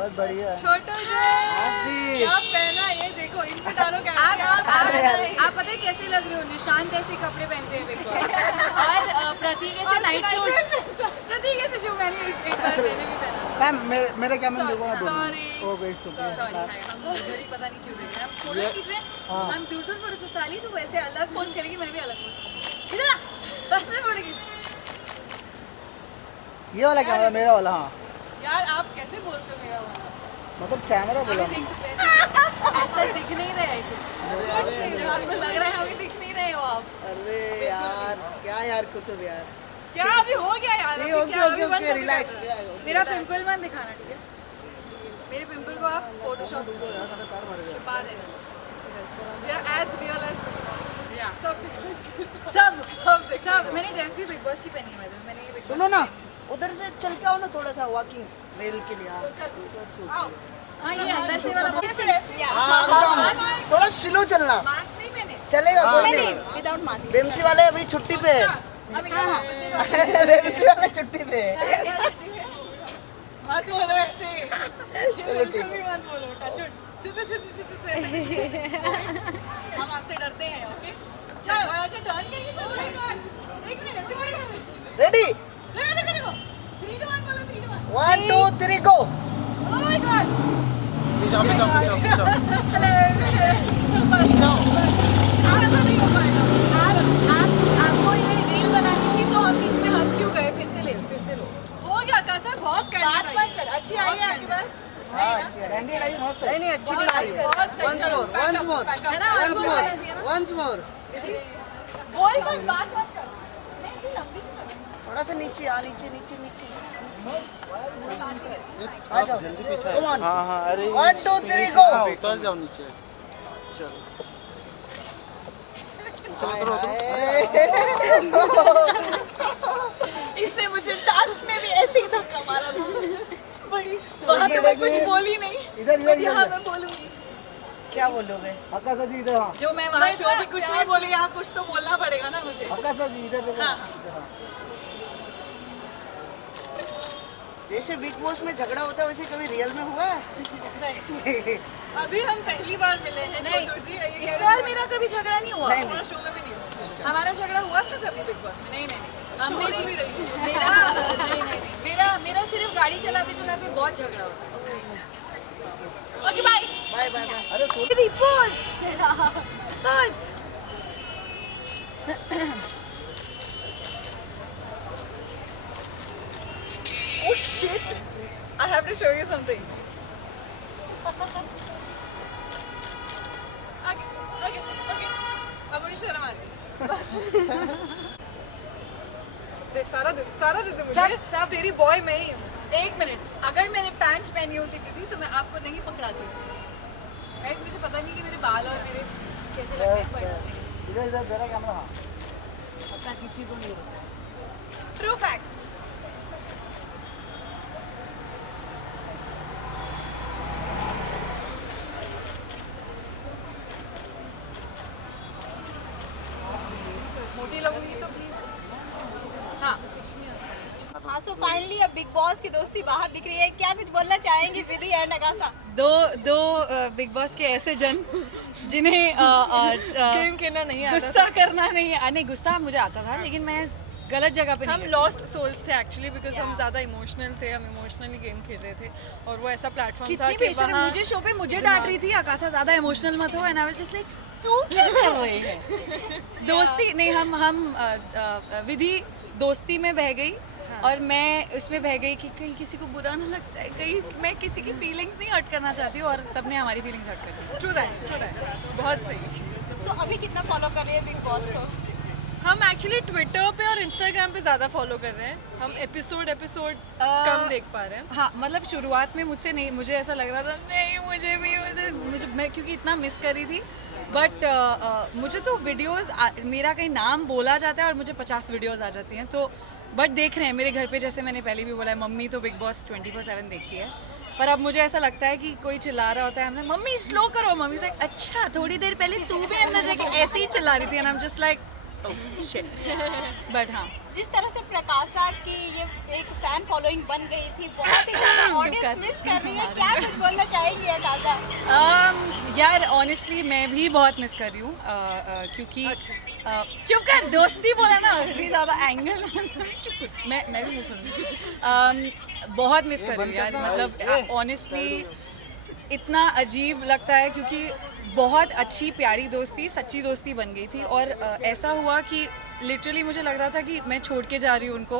बस बढ़िया है। छोटू जी क्या पहना ये देखो, इन पे डालो क्या। आप पता है कैसे लग रहे हो? निशांत ऐसे कपड़े पहनते हैं बिग बॉस। और प्रतीक ऐसे नाइट सूट। प्रतीक ऐसे जो मैंने एक बार मैंने भी पहना। मैम मेरे कैमरा देखो मैं बोलूँ। Sorry. ओ वेट सुन। सॉरी, हम उधर ही पता नहीं क्यों देख रहे हैं। हम फोटोज खींच रहे हैं। हाँ। हम दूर फोटो से साली तो वैसे अलग पोज करेगी, मैं भी अलग पोज करूंगी। इधर आ, बस में फोटो खींच। ये वाला कैमरा मेरा वाला। हाँ यार आप कैसे बोलते हो मेरा वाला? मतलब कैमरा बोला। हमें देख तो ऐसा दिख नहीं रहा है कुछ नहीं, जो आपको लग रहा है हमें दिख नहीं रहे हो आप। अरे यार क्या यार कुतुब यार। क्या अभी हो गया यार? नहीं, अभी ओके, क्या? ओके, अभी बंद ओके, कर दो रिलैक्स, कैमरा। रिलैक्स। मेरा पिंपल मत दिखाना, ठीक है? मेरे पिंपल को आप फोटोशॉप छुपा देना। एज रियल एज सब मैंने ड्रेस भी बिग बॉस की पहनी है। मैंने ये बिग बॉस सुनो ना, उधर से चल के आओ ना थोड़ा सा वॉकिंग मेल के लिए। हाँ ये अंदर से वाला फिर ऐसे हाँ एकदम थोड़ा स्लो चलना मास्क नहीं मैंने चलेगा। कोई नहीं, विदाउट मास्क। बेमसी वाले अभी छुट्टी पे है। अब एकदम opposite बेमसी वाले छुट्टी पे है। मत बोलो ऐसे। चलो ठीक बिल्कुल भी मत बोलो। टच हम आपसे डरते हैं। ओके चलो थोड़ा सा टर्न करके चलो। एक मिनट ऐसे बोलो। रेडी रुको रुको 3 2 1 बोलो। 3 2 1 1 2 3 गो। Oh my God. आपको ये रील बनानी थी तो हम बीच में हंस क्यों गए? फिर से लो। हो गया कसर, बहुत कर बात मत कर। अच्छी आई है आपके पास? नहीं नहीं अच्छी नहीं आई है। once more है ना? once more बोल मत, बात मत कर। नहीं इतनी लंबी क्यों लगी? थोड़ा सा नीचे आ, नीचे आ जाओ। Come on. हाँ हाँ अरे 1 2 3 गो। उतर जाओ नीचे। चलो इसने मुझे टास्क में भी ऐसे ही धक्का मारा था। बड़ी वहाँ तो मैं कुछ बोली नहीं। इधर यहाँ मैं बोलूंगी। क्या बोलोगे? अक्का सर जी इधर। हाँ जो मैं वहाँ शो पे कुछ नहीं बोली, यहाँ कुछ तो बोलना पड़ेगा ना मुझे। अक्का सर जी इधर देखो। हाँ। इधर, हाँ। जैसे बिग बॉस में झगड़ा होता है वैसे कभी रियल में हुआ है? नहीं अभी हम पहली बार मिले हैं नहीं, छोटू जी। इस बार मेरा कभी झगड़ा नहीं हुआ। नहीं, हमारा शो में भी नहीं हुआ। हमारा झगड़ा हुआ था कभी बिग बॉस में? नहीं हमने सोच भी रही हूँ। मेरा सिर्फ गाड़ी चलाते चलाते बहुत झगड़ा होता है। Okay bye. Bye bye bye. अरे सोच दीदी pose pose. Oh shit! I have to show you something. Okay. अब मुझे शर्म आ रही है। देख सारा दे दे मुझे। सब तेरी बॉय मैं ही हूँ। एक मिनट, अगर मैंने पैंट्स पहनी होती दीदी तो मैं आपको नहीं पकड़ाती। गाइस मुझे पता नहीं कि मेरे बाल और मेरे कैसे लगते हैं, बट इधर मेरा कैमरा। हाँ पता किसी को नहीं होता। True facts. मोटी लगूंगी तो प्लीज। हाँ हाँ सो फाइनली अब बिग बॉस की दोस्ती बाहर दिख रही है। क्या कुछ बोलना चाहेंगी विधि एंड अगासा? दो बिग बॉस के ऐसे जन जिन्हें गेम खेलना नहीं आता। गुस्सा करना नहीं गुस्सा मुझे आता था, लेकिन मैं गलत जगह पे हम नहीं लॉस्ट सोल्स थे एक्चुअली, बिकॉज हम ज़्यादा इमोशनल थे, हम इमोशनली गेम खेल रहे थे और वो ऐसा प्लेटफॉर्म था कितनी कि बेशर्म। वहाँ मुझे शो पे मुझे डांट रही थी आकाशा ज्यादा इमोशनल मत हो, and I was just like तू क्या कर रही है? दोस्ती नहीं, हम विधि दोस्ती में बह गई और मैं उसमें बह गई कि कहीं किसी को बुरा ना लग जाए, कहीं मैं किसी की फीलिंग्स नहीं हर्ट करना चाहती हूँ, और सबने हमारी फीलिंग्स हर्ट कर दी। ट्रू दैट बहुत सही। सो अभी कितना फॉलो कर रही है बिग बॉस को? हम एक्चुअली ट्विटर पे और इंस्टाग्राम पे ज़्यादा फॉलो कर रहे हैं। हम एपिसोड कम देख पा रहे हैं। हाँ मतलब शुरुआत में मुझसे नहीं, मुझे ऐसा लग रहा था नहीं मुझे मैं क्योंकि इतना मिस कर रही थी, बट मुझे तो वीडियोस मेरा कहीं नाम बोला जाता है और मुझे 50 वीडियोस आ जाती हैं, तो बट देख रहे हैं मेरे घर पे। जैसे मैंने पहले भी बोला है, मम्मी तो बिग बॉस 24/7 देखती है, पर अब मुझे ऐसा लगता है कि कोई चिल्ला रहा होता है, हमने मम्मी स्लो करो, मम्मी से अच्छा थोड़ी देर पहले तू भी अंदर जाके ऐसे ही चिल्ला रही थी, and I am just like but हाँ जिस तरह से प्रकाशा की ये एक फैन फॉलोइंग बन गई थी, बहुत ही ज्यादा ऑडियंस मिस कर रही है, क्या कुछ बोलना चाहेंगी आकाशा? यार ऑनेस्टली मैं भी बहुत मिस कर रही हूँ क्योंकि चुप कर, दोस्ती बोला ना, इतनी ज़्यादा एंगल मैं भी मुँह खोलूँगी। बहुत मिस कर रही हूँ यार, मतलब ऑनेस्टली इतना अजीब लगता है क्योंकि बहुत अच्छी प्यारी दोस्ती, सच्ची दोस्ती बन गई थी और ऐसा हुआ कि लिटरली मुझे लग रहा था कि मैं छोड़ के जा रही हूँ उनको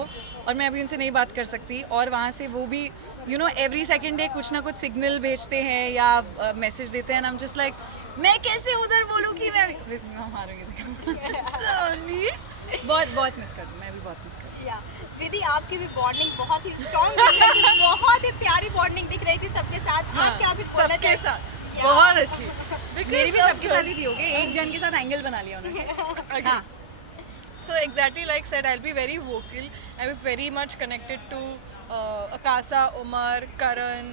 और मैं अभी उनसे नहीं बात कर सकती, और वहाँ से वो भी एवरी सेकंड डे कुछ ना कुछ सिग्नल भेजते हैं या मैसेज देते हैं, आई एम जस्ट लाइक मैं कैसे उधर बोलूँ कि मैं सॉरी। बहुत मिस कर रही हूँ, मैं भी बहुत मिस कर रही हूँ। विधि, आपकी भी बॉन्डिंग बहुत ही स्ट्रॉन्ग दिख रही थी, बहुत ही प्यारी बॉन्डिंग दिख रही थी सबके साथ। आप क्या कुछ बोलना सबके चाहेंगे? साथ बहुत अच्छी। मेरी भी सबके साथ ही थी, हो गए एक जन के साथ एंगल बना लिया उन्होंने। हाँ So exactly like said, I'll be very vocal. I was very much connected to Akasa, Umar, Karan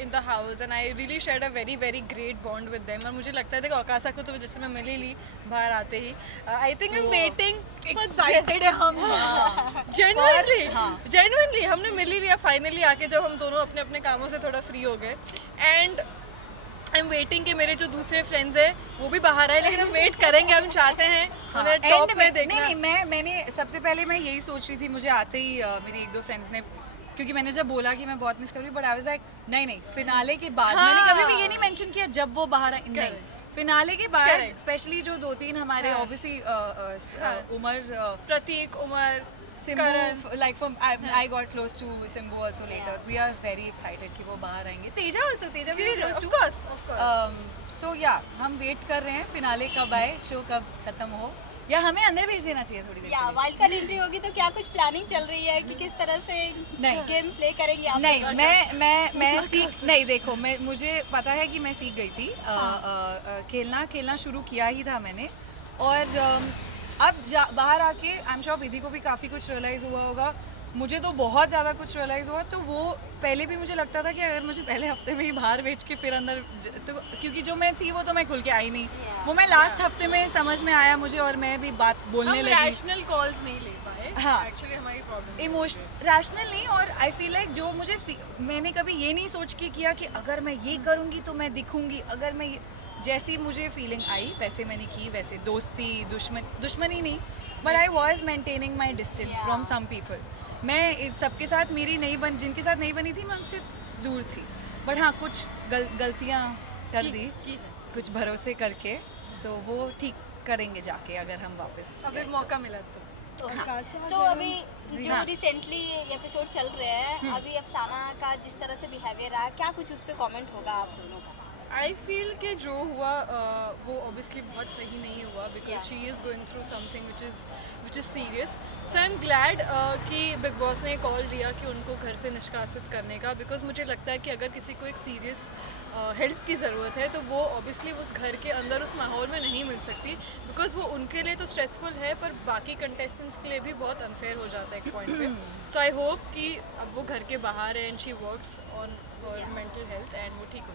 in the house, and I really shared a very very great bond with them. और मुझे लगता है देखो Akasa को तो जैसे मैं मिली ली बाहर आते ही, I think I'm waiting. Excited है हम। Genuinely हमने मिली लिया फाइनली आके, जब हम दोनों अपने अपने कामों से थोड़ा फ्री हो गए, एंड आई एम वेटिंग कि मेरे जो दूसरे फ्रेंड्स हैं वो भी बाहर आए, लेकिन हम वेट करेंगे, हम चाहते हैं उन्हें टॉप में देखना। नहीं, मैंने सबसे पहले मैं यही सोच रही थी, मुझे आते ही मेरी एक दो फ्रेंड्स ने, क्योंकि मैंने जब बोला कि मैं बहुत मिस कर रही हूँ, बट आई वाज लाइक नहीं फिनाले के बाद। मैंने कभी भी ये नहीं मेंशन किया जब वो बाहर आए, नहीं, फिनाले के बाद स्पेशली जो 2-3 हमारे obviously Umar, Prateek, Umar, Simbu, like from I got close to Simbu also later. We are very excited कि वो बाहर आएंगे. Teja also, Teja भी close of to. course. So yeah, हम वेट कर रहे हैं फिनाले कब आए, शो कब खत्म हो, या हमें अंदर भेज देना चाहिए थोड़ी देर। या वाइल्ड कार्ड एंट्री होगी तो क्या कुछ प्लानिंग चल रही है कि किस तरह से गेम प्ले करेंगे आप? नहीं, मैं सीख नहीं, देखो मुझे पता है कि मैं सीख गई थी, खेलना शुरू किया ही था मैंने, और अब बाहर आके आई एम श्योर विधि को भी काफ़ी कुछ रियलाइज़ हुआ होगा, मुझे तो बहुत ज़्यादा कुछ रियलाइज़ हुआ। तो वो पहले भी मुझे लगता था कि अगर मुझे पहले हफ्ते में ही बाहर भेज के फिर अंदर, तो क्योंकि जो मैं थी वो तो मैं खुल के आई नहीं, वो मैं लास्ट हफ्ते में समझ में आया मुझे, और मैं भी बात बोलने लगी। रैशनल कॉल्स नहीं ले पाए, हाँ एक्चुअली हमारी प्रॉब्लम इमोशनल रैशनल नहीं, और आई फील लाइक जो मुझे मैंने कभी ये नहीं सोच के किया कि अगर मैं ये करूँगी तो मैं दिखूँगी, अगर मैं जैसी मुझे फीलिंग आई वैसे मैंने की, वैसे दोस्ती दुश्मनी नहीं, but I was maintaining my distance from some people. मैं सबके साथ मेरी जिनके साथ नहीं बनी थी मैं उनसे दूर थी, बट हाँ कुछ गलतियाँ कर दी कुछ भरोसे करके, तो वो ठीक करेंगे जाके अगर हम वापस अभी मौका मिला तो। सो अभी जो रिसेंटली एपिसोड चल रहे हैं, अभी अफसाना का जिस तरह से बिहेवियर रहा, क्या कुछ उस पर कॉमेंट होगा आप दोनों का? आई फील कि जो हुआ वो ऑब्वियसली बहुत सही नहीं हुआ, because she is going through something which is serious. So I am glad कि बिग बॉस ने कॉल दिया कि उनको घर से निष्कासित करने का, बिकॉज मुझे लगता है कि अगर किसी को एक सीरियस हेल्प की ज़रूरत है तो वो ऑब्वियसली उस घर के अंदर उस माहौल में नहीं मिल सकती, बिकॉज वो उनके लिए तो स्ट्रेसफुल है, पर बाकी कंटेस्टेंट्स के लिए भी बहुत अनफेयर हो जाता है एक पॉइंट पे। सो आई होप कि अब वो घर के बाहर है and she works on her mental health and वो ठीक हो।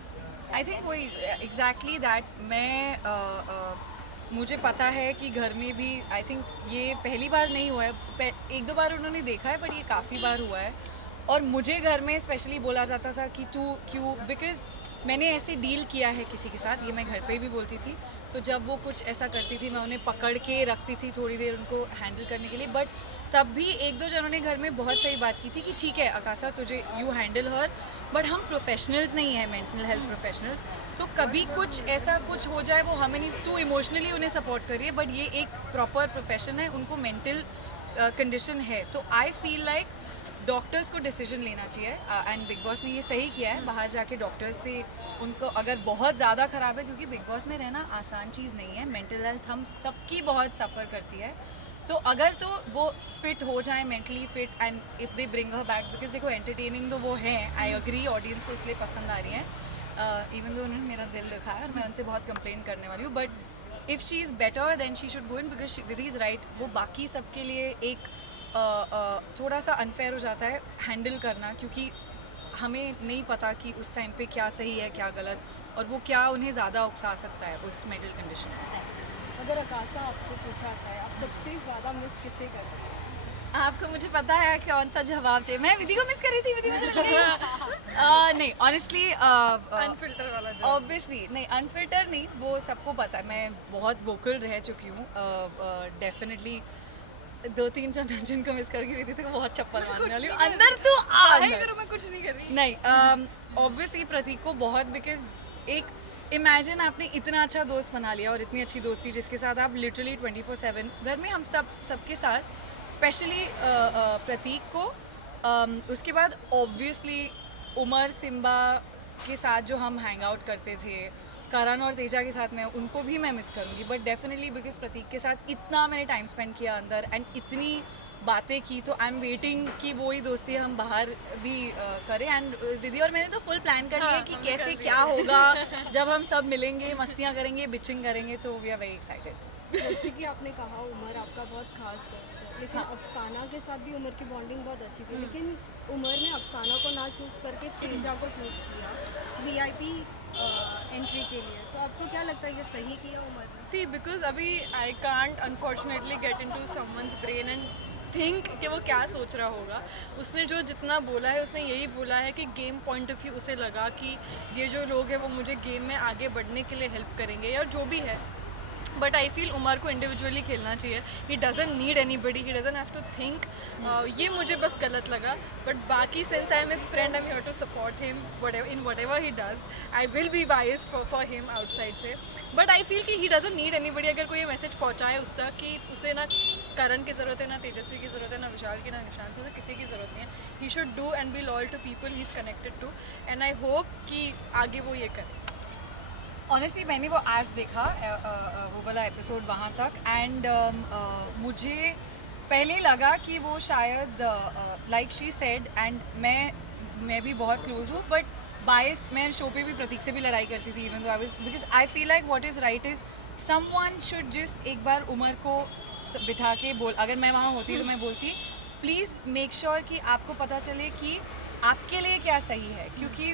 आई थिंक वही एग्जैक्टली दैट। मुझे पता है कि घर में भी आई थिंक ये पहली बार नहीं हुआ है, 1-2 बार उन्होंने देखा है, बट ये काफ़ी बार हुआ है, और मुझे घर में स्पेशली बोला जाता था कि तू क्यों, बिकॉज मैंने ऐसे डील किया है किसी के साथ, ये मैं घर पे भी बोलती थी, तो जब वो कुछ ऐसा करती थी मैं उन्हें पकड़ के रखती थी थोड़ी देर उनको हैंडल करने के लिए, बट तब भी 1-2 जनों ने घर में बहुत सही बात की थी कि ठीक है आकाशा तुझे यू हैंडल हर, बट हम प्रोफेशनल्स नहीं हैं, मेंटल हेल्थ प्रोफेशनल्स, तो कभी कुछ ऐसा कुछ हो जाए वो हमें नहीं, तू इमोशनली उन्हें सपोर्ट करिए, बट ये एक प्रॉपर प्रोफेशन है, उनको मेंटल कंडीशन है, तो आई फील लाइक डॉक्टर्स को डिसीजन लेना चाहिए, एंड बिग बॉस ने ये सही किया है, बाहर जाके डॉक्टर्स से उनको अगर बहुत ज़्यादा ख़राब है, क्योंकि बिग बॉस में रहना आसान चीज़ नहीं है, मेंटल हेल्थ हम सबकी बहुत सफ़र करती है, तो अगर तो वो फिट हो जाए, mentally fit, and if they bring her back, because देखो एंटरटेनिंग तो वो हैं, आई अग्री, ऑडियंस को इसलिए पसंद आ रही हैं, इवन दो उन्होंने मेरा दिल दिखाया और मैं उनसे बहुत कंप्लेन करने वाली हूँ, but if she is better than she should go in, because Vidhi is right, वो बाकी सबके लिए एक थोड़ा सा अनफेयर हो जाता है हैंडल करना, क्योंकि हमें नहीं पता कि उस टाइम पे क्या सही है क्या गलत, और वो क्या उन्हें ज़्यादा उकसा सकता है उस मेंटल कंडीशन में। अगर आकाशा आपसे पूछा जाए आप सबसे ज़्यादा मिस किसे करते हैं? आपको मुझे पता है कौन सा जवाब चाहिए। मैं विधि को मिस कर रही थी, विधि मुझे मिल गई। नहीं ऑनेस्टली अनफिल्टर वाला जवाब। ऑब्वियसली नहीं, अनफिल्टर नहीं, वो सबको पता है मैं बहुत वोकल रह चुकी हूँ। डेफिनेटली 2-3 जन जिनको मिस करके विधि को बहुत चप्पल मारने वाली हूँ। अंदर तो काहे करूँ, मैं कुछ नहीं कर रही। नहीं ऑब्वियसली प्रतीक को बहुत, बिकॉज एक इमेजिन आपने इतना अच्छा दोस्त बना लिया और इतनी अच्छी दोस्ती जिसके साथ आप लिटरली 24/7 घर में हम सबके साथ, स्पेशली प्रतीक को, उसके बाद ऑब्वियसली उमर सिम्बा के साथ जो हम हैंग आउट करते थे, करण और तेजा के साथ मैं उनको भी मैं मिस करूँगी, बट डेफिनेटली बिकॉज प्रतीक के साथ इतना मैंने टाइम स्पेंड किया अंदर एंड इतनी बातें की, तो आई एम वेटिंग कि वो ही दोस्ती हम बाहर भी करें। एंड विधि और मैंने तो फुल प्लान कर लिया कि कैसे क्या होगा जब हम सब मिलेंगे, मस्तियाँ करेंगे, बिचिंग करेंगे, तो वी आर वेरी एक्साइटेड। जैसे कि आपने कहा उमर आपका बहुत खास दोस्त है, लेकिन अफसाना के साथ भी उमर की बॉन्डिंग बहुत अच्छी थी, लेकिन उमर ने अफसाना को ना चूज़ करके तेजा को चूज़ किया VIP एंट्री के लिए, तो आपको क्या लगता है ये सही किया उमर ने? सी बिकॉज अभी I can't unfortunately get into someone's brain and think कि वो क्या सोच रहा होगा। उसने जो जितना बोला है उसने यही बोला है कि गेम पॉइंट ऑफ व्यू उसे लगा कि ये जो लोग हैं वो मुझे गेम में आगे बढ़ने के लिए हेल्प करेंगे या जो भी है। बट आई फील उमर को इंडिविजुअली खेलना चाहिए। He doesn't need anybody, he doesn't have to think. ये मुझे बस गलत लगा। बट बाकी since I am his friend, I am here to support him in whatever he does. I will be biased for him outside से, but I feel कि he doesn't need anybody. अगर कोई ये message पहुँचाए उस तक कि उसे ना करण की ज़रूरत है, ना तेजस्वी की ज़रूरत है, ना विशाल की, ना निशांत, उसे किसी की ज़रूरत नहीं है। He should do and be loyal to people he is connected to, and I hope कि आगे वो ये करे। ऑनेस्टली मैंने वो आज देखा वो वाला एपिसोड वहाँ तक, एंड मुझे पहले लगा कि वो शायद लाइक शी सेड, एंड मैं भी बहुत क्लोज हूँ, बट बायस मैं शो पे भी प्रतीक से भी लड़ाई करती थी, even though I was, because I feel like what is right is someone should just एक बार उमर को बिठा के बोल, अगर मैं वहाँ होती तो मैं बोलती प्लीज़ मेक श्योर कि आपको पता चले कि आपके लिए क्या सही है, क्योंकि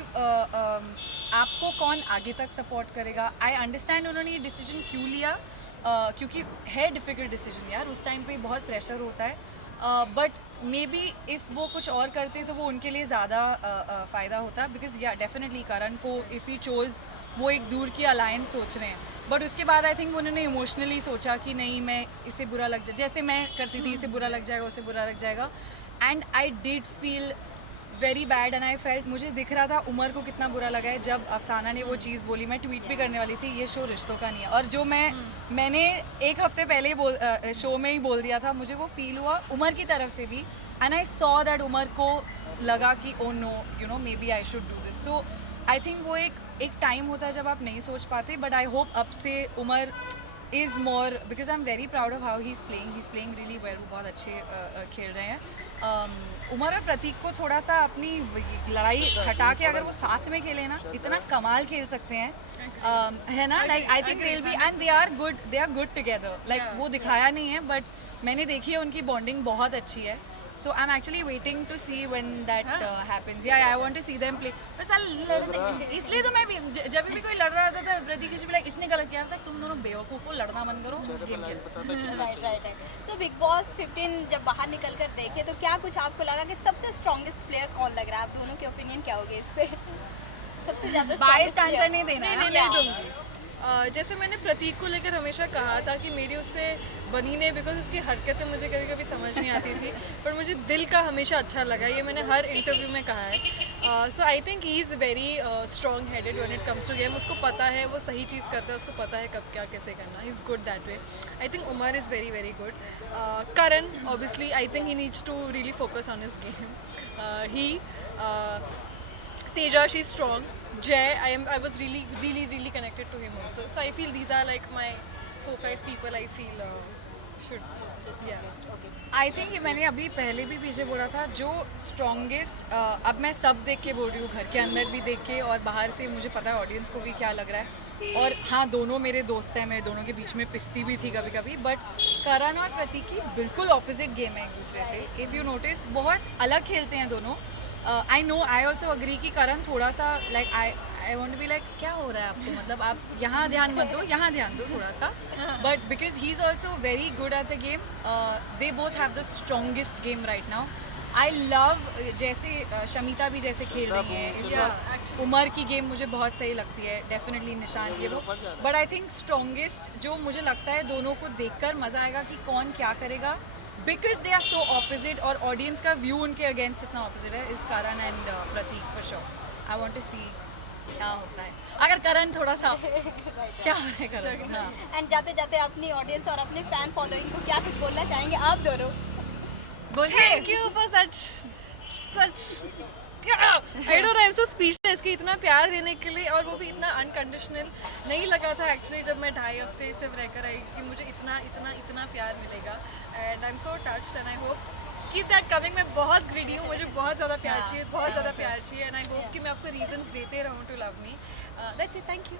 आपको कौन आगे तक सपोर्ट करेगा। आई अंडरस्टैंड उन्होंने ये डिसीजन क्यों लिया, क्योंकि है डिफ़िकल्ट डिसीजन यार, उस टाइम पे बहुत प्रेशर होता है, बट मे बी इफ़ वो कुछ और करते तो वो उनके लिए ज़्यादा फ़ायदा होता, बिकॉज या डेफिनेटली करण को इफ़ ही चोज़ वो एक दूर की अलायंस सोच रहे हैं, बट उसके बाद आई थिंक उन्होंने इमोशनली सोचा कि नहीं मैं इसे बुरा लग जाए, जैसे मैं करती थी इसे बुरा लग जाएगा, उसे बुरा लग जाएगा, and I did feel very bad and I felt, मुझे दिख रहा था उमर को कितना बुरा लगा है जब अफसाना ने वो चीज़ बोली। मैं ट्वीट भी करने वाली थी ये शो रिश्तों का नहीं है, और जो मैंने एक हफ्ते पहले ही शो में ही बोल दिया था, मुझे वो फील हुआ उमर की तरफ से भी, and I saw that Umar को लगा कि oh no you know maybe I should do this. So I think वो एक टाइम होता है जब आप नहीं सोच पाते, बट आई होप अब से Umar is more, because I am very proud of how he is playing really well, वो बहुत अच्छे खेल रहे हैं। उमर और प्रतीक को थोड़ा सा अपनी लड़ाई हटा के अगर वो साथ में खेले ना, इतना कमाल खेल सकते हैं, है ना, like I think they will be and they are good together, like वो दिखाया नहीं है बट मैंने देखी है उनकी बॉन्डिंग बहुत अच्छी है। So I'm actually waiting to see when that happens. Yeah, I want to see them play. बस इसलिए तो मैं भी जब भी कोई लड़ रहा था प्रतीक से भी इसने गलत किया, तुम दोनों बेवकूफ़ हो, लड़ना बंद करो, गेम खेलो। राइट। सो बिग बॉस 15 जब बाहर निकल कर देखे तो क्या कुछ आपको लगा कि सबसे स्ट्रॉन्गेस्ट प्लेयर कौन लग रहा है? आप दोनों के ओपिनियन क्या होगे इस पे? सबसे ज़्यादा बायस्ड आंसर नहीं देना है। नहीं दूंगी। जैसे मैंने प्रतीक को लेकर हमेशा कहा था कि मेरी उससे बनी नहीं, बिकॉज उसकी हरकतें मुझे कभी कभी समझ नहीं आती थी, पर मुझे दिल का हमेशा अच्छा लगा, ये मैंने हर इंटरव्यू में कहा है। So I think he is very strong headed when it comes to game. उसको पता है वो सही चीज़ करता है, उसको पता है कब क्या कैसे करना। He is good that way. I think Umar is very very good. Karan obviously I think he needs to really focus on his game. Teja, she's strong. Jay, I was really connected to him also. So I feel these are like my 4-5 people I feel should, yeah. I think मैंने अभी पहले भी पीछे बोला था जो strongest, अब मैं सब देख के बोल रही हूँ, घर के अंदर भी देख के और बाहर से मुझे पता है ऑडियंस को भी क्या लग रहा है, और हाँ दोनों मेरे दोस्त हैं, मेरे दोनों के बीच में पिसती भी थी कभी कभी, बट करण और प्रतीक की बिल्कुल ऑपोजिट गेम है एक दूसरे से। इफ़ यू नोटिस बहुत अलग खेलते हैं दोनों। I know, I also agree कि करण थोड़ा सा like I I want to be like क्या हो रहा है आपको, मतलब आप यहाँ ध्यान मत दो, यहाँ ध्यान दो थोड़ा सा. But because he is also very good at the game. They both have the strongest game right now. I love जैसे शमिता भी जैसे खेल रही हैं इस वक्त. उमर की गेम मुझे बहुत सही लगती है, डेफिनेटली निशान ये वो. बट आई थिंक स्ट्रॉन्गेस्ट जो मुझे लगता है दोनों को देखकर मज़ा आएगा कि कौन क्या करेगा, because they are so opposite और ऑडियंस का व्यू उनके अगेंस्ट इतना ऑपोजिट है. इस Karan and Prateek for sure. I want to see क्या होता है. अगर करण थोड़ा सा क्या हो रहा है करण. हाँ. एंड जाते जाते अपनी ऑडियंस और अपने फैन फॉलोइंग को क्या कुछ बोलना चाहेंगे आप दोनों? बोलिए. Thank you for such I don't know, I'm so speechless कि इतना प्यार देने के लिए, और वो भी इतना अनकंडीशनल. नहीं लगा था एक्चुअली जब मैं 2.5 हफ्ते सिर्फ रहकर आई कि मुझे इतना प्यार मिलेगा. And I am so touched and I hope keep that coming. मैं बहुत ग्रीडी हूँ, मुझे बहुत ज़्यादा प्यार चाहिए, बहुत ज़्यादा प्यार चाहिए. एंड आई होप कि मैं आपको रीजंस देते रहूँ to love me. That's it. Thank you.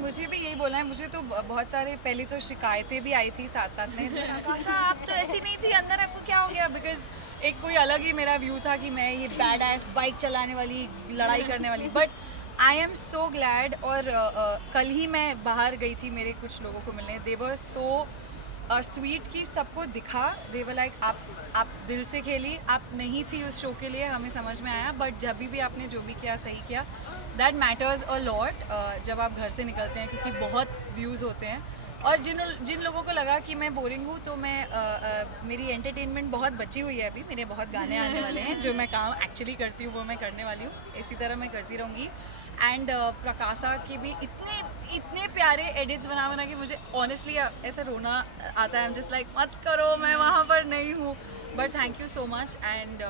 मुझे भी यही बोलना है. मुझे तो बहुत सारे पहले तो शिकायतें भी आई थी साथ साथ में. आकाशा आप तो ऐसी नहीं थी, अंदर आपको क्या हो गया. बिकॉज एक कोई अलग ही मेरा व्यू था कि मैं ये बैड एस बाइक चलाने वाली, लड़ाई करने वाली. But I am so glad. और कल ही मैं बाहर गई थी मेरे कुछ लोगों को मिलने. दे वर सो स्वीट की सबको दिखा. दे वर लाइक आप दिल से खेली. आप नहीं थी उस शो के लिए, हमें समझ में आया. बट जब भी आपने जो भी किया सही किया. दैट मैटर्स अ लॉट जब आप घर से निकलते हैं, क्योंकि बहुत व्यूज़ होते हैं. और जिन लोगों को लगा कि मैं बोरिंग हूँ, तो मैं मेरी एंटरटेनमेंट बहुत बची हुई है अभी. मेरे बहुत गाने आने वाले हैं. जो मैं काम एक्चुअली करती हूँ वो मैं करने वाली हूँ. इसी तरह मैं करती रहूँगी. एंड प्रकाशा के भी इतने प्यारे एडिट्स बना के मुझे ऑनेस्टली ऐसा रोना आता है. आई एम जस्ट लाइक मत करो, मैं वहाँ पर नहीं हूँ. But thank you so much and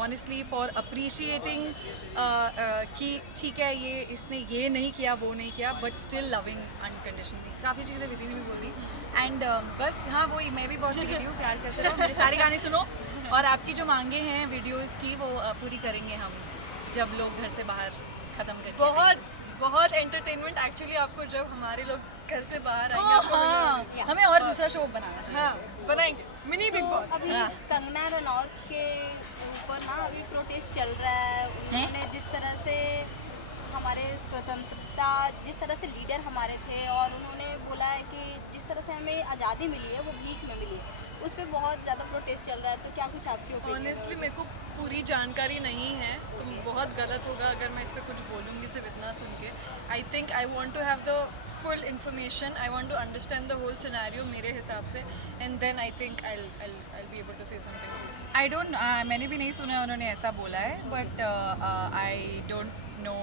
honestly for appreciating कि ठीक है ये इसने ये नहीं किया वो नहीं किया, बट स्टिल लविंग अनकंडीशनली. काफ़ी चीज़ें विधि ने भी बोल दी. एंड बस हाँ वही, मैं भी बहुत ग्रीडी हूँ. प्यार करते रहो, मेरे सारे गाने सुनो. और आपकी जो मांगे हैं वीडियोज़ की वो पूरी करेंगे हम जब लोग घर से बाहर ख़त्म करेंगे. बहुत एंटरटेनमेंट एक्चुअली आपको जब हमारे लोग घर से बाहर तो आएंगे. हाँ, हमें और दूसरा शो बनाना चाहिए. हाँ बनाएंगे मिनी बिग बॉस. अभी कंगना रनौत के ऊपर ना अभी प्रोटेस्ट चल रहा है. उन्होंने जिस तरह से हमारे स्वतंत्रता, जिस तरह से लीडर हमारे थे, और उन्होंने बोला है कि जिस तरह से हमें आज़ादी मिली है वो भीख में मिली है, उस पर बहुत ज़्यादा प्रोटेस्ट चल रहा है. तो क्या कुछ आपकी ओपिनियन? ऑनेस्टली मेरे को पूरी जानकारी नहीं है, तो बहुत गलत होगा अगर मैं इस पर कुछ बोलूँगी सिर्फ इतना सुन के. I think I want to have the full information. I want to understand the whole scenario मेरे हिसाब से, and then I think I be able to say something. I don't मैंने भी नहीं सुना उन्होंने ऐसा बोला है. बट आई डोंट नो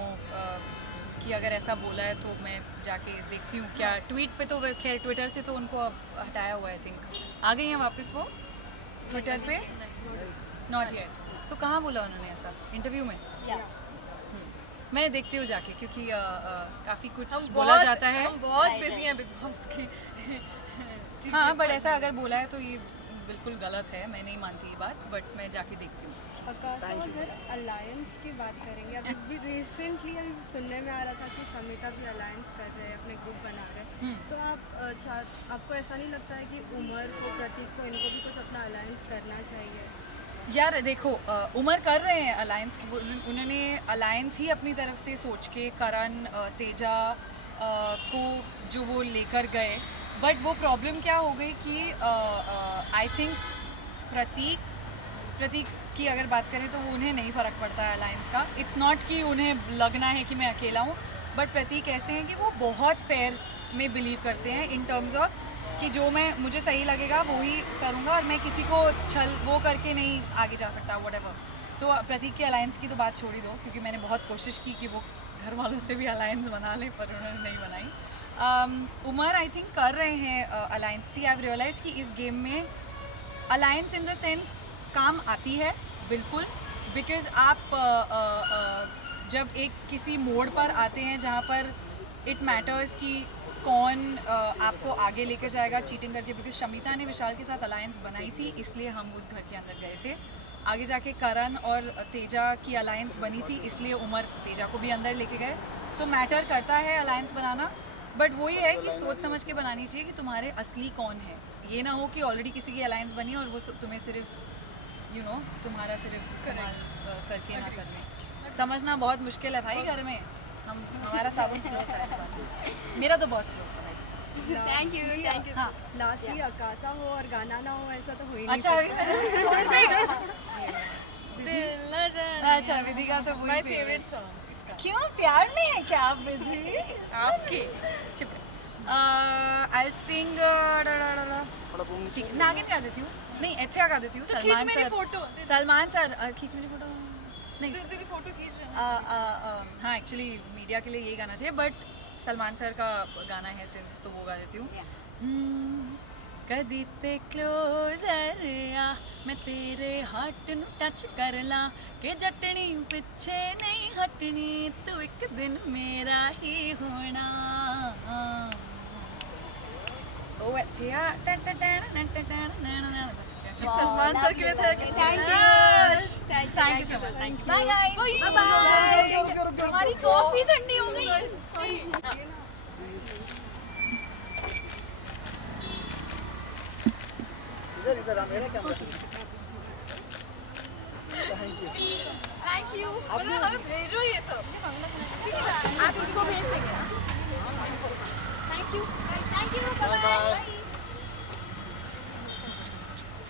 कि अगर ऐसा बोला है तो मैं जाके देखती हूँ क्या. ट्वीट पे तो खैर ट्विटर से तो उनको अब हटाया हुआ है. आई थिंक आ गई हैं वापस वो ट्विटर पे. Not yet. सो कहाँ बोला उन्होंने ऐसा? इंटरव्यू में? मैं देखती हूँ जाके, क्योंकि काफ़ी कुछ बोला जाता है. हम बहुत बिजी हैं बिग बॉस की. हाँ बट ऐसा अगर बोला है तो ये बिल्कुल गलत है. मैं नहीं मानती ये बात, बट मैं जाके देखती हूँ. आकाशा, अगर अलायंस की बात करेंगे, अभी रिसेंटली अभी सुनने में आ रहा था कि शमिता भी अलायंस कर रहे हैं, अपने ग्रुप बना रहे हैं. तो आपको ऐसा नहीं लगता है कि उमर को, प्रतीक को, इनको भी कुछ अपना अलायंस करना चाहिए? यार देखो उमर कर रहे हैं अलायंस. उन्होंने अलायंस ही अपनी तरफ से सोच के करण, तेजा को जो वो लेकर गए. बट वो प्रॉब्लम क्या हो गई कि आई थिंक प्रतीक की अगर बात करें तो उन्हें नहीं फ़र्क पड़ता है अलायंस का. इट्स नॉट कि उन्हें लगना है कि मैं अकेला हूँ. बट प्रतीक ऐसे हैं कि वो बहुत फेयर में बिलीव करते हैं इन टर्म्स ऑफ कि जो मुझे सही लगेगा वो ही करूँगा, और मैं किसी को छल वो करके नहीं आगे जा सकता व्हाटएवर. तो प्रतीक के अलायंस की तो बात छोड़ ही दो, क्योंकि मैंने बहुत कोशिश की कि वो घर वालों से भी अलायंस बना ले, पर उन्होंने नहीं बनाई. उमर आई थिंक कर रहे हैं अलायंस. सी आई रियलाइज़ कि इस गेम में अलायंस इन द सेंस काम आती है बिल्कुल. बिकॉज आप जब एक किसी मोड़ पर आते हैं जहाँ पर इट मैटर्स कि कौन आपको आगे लेकर जाएगा चीटिंग करके. बिकॉज शमिता ने विशाल के साथ अलायंस बनाई थी, इसलिए हम उस घर के अंदर गए थे. आगे जाके करण और तेजा की अलायंस बनी थी, इसलिए उमर तेजा को भी अंदर लेके गए. सो मैटर करता है अलायंस बनाना, बट वही है कि सोच समझ के बनानी चाहिए कि तुम्हारे असली कौन है. ये ना हो कि ऑलरेडी किसी की अलायंस बनी और वो तुम्हें सिर्फ तुम्हारा सिर्फ इस्तेमाल करके ना करने. समझना बहुत मुश्किल है भाई घर में. हमारा साबुन स्लो था इस बार, मेरा तो बहुत स्लो था भाई। थैंक यू हाँ लास्टली अकासा हो और गाना ना हो ऐसा तो हो ही नहीं अच्छा सकता। दिल न जाने अच्छा विधि का तो माय वही फेवरेट सॉन्ग इसका। क्यों प्यार में है क्या आप विधि? आपके चुप आई सिंग थोड़ा घूमने ठीक है, नागिन गा देती हूँ, नहीं एथिया गा देती हूँ। तो खींच सलमान मेरी सर, फोटो। सलमान सर खींच मेरी फोटो नहीं। तेरी फोटो खींच रहे हैं। हाँ एक्चुअली मीडिया के लिए यही गाना चाहिए, बट सलमान सर का गाना है सिंस, तो वो गा देती हूँ। कदी ते क्लोजर आ मैं तेरे हार्ट नु टच कर ला के जटनी पिछे नहीं हटनी तू एक दिन मेरा ही होना। ओ एथिया सलमान सर के लिए था कि thank you so much, thank you, bye guys, bye. हमारी कॉफी ठंडी हो गई। इधर इधर आ, मेरा कैमरा। Thank you. मतलब हमें भेजो ये सब। आप उसको भेज देंगे ना? Thank you. Thank you.